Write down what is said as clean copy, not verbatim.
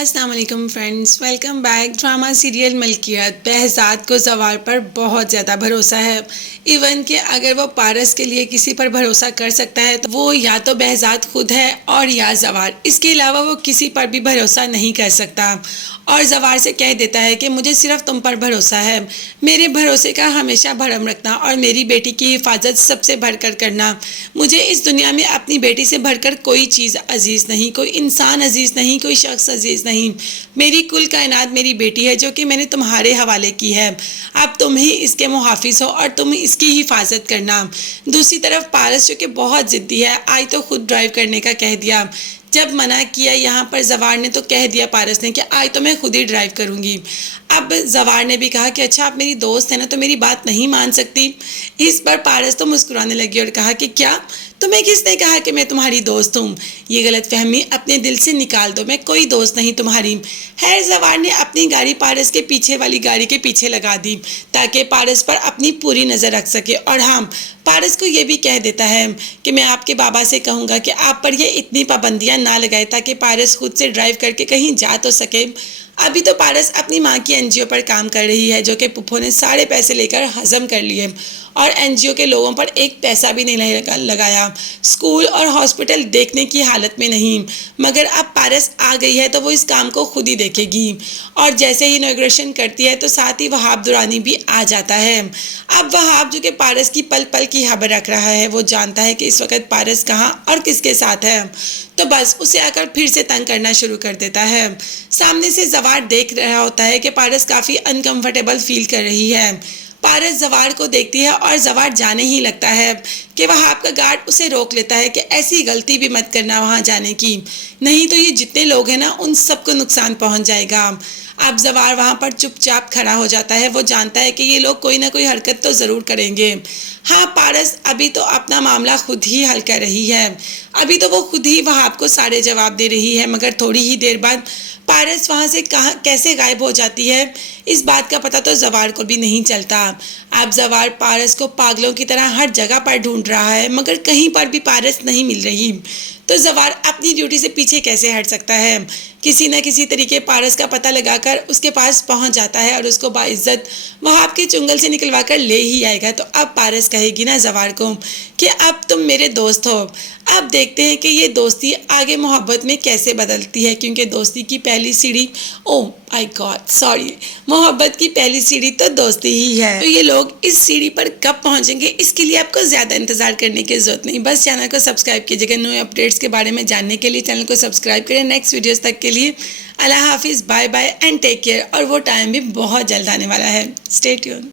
अस्सलाम वालेकुम friends, welcome back. Drama serial Malkiyat. behzad को जवार पर बहुत ज़्यादा भरोसा है। इवन कि अगर वो पारस के लिए किसी पर भरोसा कर सकता है तो वो या तो behzad खुद है और या जवार। इसके अलावा वो किसी पर भी भरोसा नहीं कर सकता और जवार से कह देता है कि मुझे सिर्फ तुम पर भरोसा है, मेरे भरोसे का हमेशा भरम रखना और मेरी बेटी की हिफाजत सबसे बढ़कर करना। मुझे इस दुनिया में अपनी बेटी से बढ़कर कोई चीज़ अजीज़ नहीं, कोई इंसान अजीज़ नहीं, कोई शख्स अजीज़ नहीं। मेरी कुल कायनात मेरी बेटी है जो कि मैंने तुम्हारे हवाले की है। अब तुम ही इसके मुहाफिज हो और तुम इसकी हिफाजत करना। दूसरी तरफ पारस जो कि बहुत ज़िद्दी है, आई तो खुद ड्राइव करने का कह दिया। जब मना किया यहाँ पर जवार ने तो कह दिया पारस ने कि आज तो मैं खुद ही ड्राइव करूँगी। अब जवार ने भी कहा कि अच्छा आप मेरी दोस्त है ना, तो मेरी बात नहीं मान सकती। इस पर पारस तो मुस्कुराने लगी और कहा कि क्या तुम्हें किसने कहा कि मैं तुम्हारी दोस्त हूँ? ये गलत फहमी अपने दिल से निकाल दो, मैं कोई दोस्त नहीं तुम्हारी। खैर जवार ने अपनी गाड़ी पारस के पीछे वाली गाड़ी के पीछे लगा दी ताकि पारस पर अपनी पूरी नज़र रख सके। और हाँ, पारस को ये भी कह देता है कि मैं आपके बाबा से कहूँगा कि आप पर ये इतनी पाबंदियाँ ना लगाए ताकि पारस खुद से ड्राइव करके कहीं जा तो सके। अभी तो पारस अपनी माँ की एनजीओ पर काम कर रही है जो कि पुप्पो ने सारे पैसे लेकर हजम कर लिए और एनजीओ के लोगों पर एक पैसा भी नहीं लगाया। स्कूल और हॉस्पिटल देखने की हालत में नहीं, मगर अब पारस आ गई है तो वो इस काम को खुद ही देखेगी। और जैसे ही इनॉग्रेशन करती है तो साथ ही वहाब दुरानी भी आ जाता है। अब वहाब जो कि पारस की पल पल की खबर रख रहा है, वो जानता है कि इस वक्त पारस कहाँ और किसके साथ है, तो बस उसे आकर फिर से तंग करना शुरू कर देता है। सामने से जवार देख रहा होता है कि पारस काफ़ी अनकंफर्टेबल फील कर रही है। पारस जवार को देखती है और जवार जाने ही लगता है कि वहाब का गार्ड उसे रोक लेता है कि ऐसी गलती भी मत करना वहाँ जाने की, नहीं तो ये जितने लोग हैं ना उन सबको नुकसान पहुँच जाएगा। अब जवार वहाँ पर चुपचाप खड़ा हो जाता है। वो जानता है कि ये लोग कोई ना कोई हरकत तो ज़रूर करेंगे। हाँ, पारस अभी तो अपना मामला खुद ही हल कर रही है। अभी तो वो खुद ही वहाब को सारे जवाब दे रही है, मगर थोड़ी ही देर बाद पारस वहाँ से कहाँ कैसे गायब हो जाती है, इस बात का पता तो जवार को भी नहीं चलता। अब जवार पारस को पागलों की तरह हर जगह पर ढूंढ रहा है, मगर कहीं पर भी पारस नहीं मिल रही। तो जवार अपनी ड्यूटी से पीछे कैसे हट सकता है? किसी न किसी तरीके पारस का पता लगाकर उसके पास पहुंच जाता है और उसको बाइज्जत वहाब के चुंगल से निकलवा कर ले ही आएगा। तो अब पारस कहेगी ना जवार को कि अब तुम मेरे दोस्त हो। अब देखते हैं कि ये दोस्ती आगे मोहब्बत में कैसे बदलती है, क्योंकि दोस्ती की पहली सीढ़ी, ओ माय गॉड सॉरी, मोहब्बत की पहली सीढ़ी तो दोस्ती ही है। तो ये लोग इस सीढ़ी पर कब पहुंचेंगे, इसके लिए आपको ज़्यादा इंतजार करने की ज़रूरत नहीं, बस चैनल को सब्सक्राइब कीजिएगा। न्यू अपडेट्स के बारे में जानने के लिए चैनल को सब्सक्राइब करें। नेक्स्ट वीडियोज़ तक के लिए अल्लाह हाफिज़, bye bye and take care. और वो टाइम भी बहुत जल्द आने वाला है, स्टे ट्यून।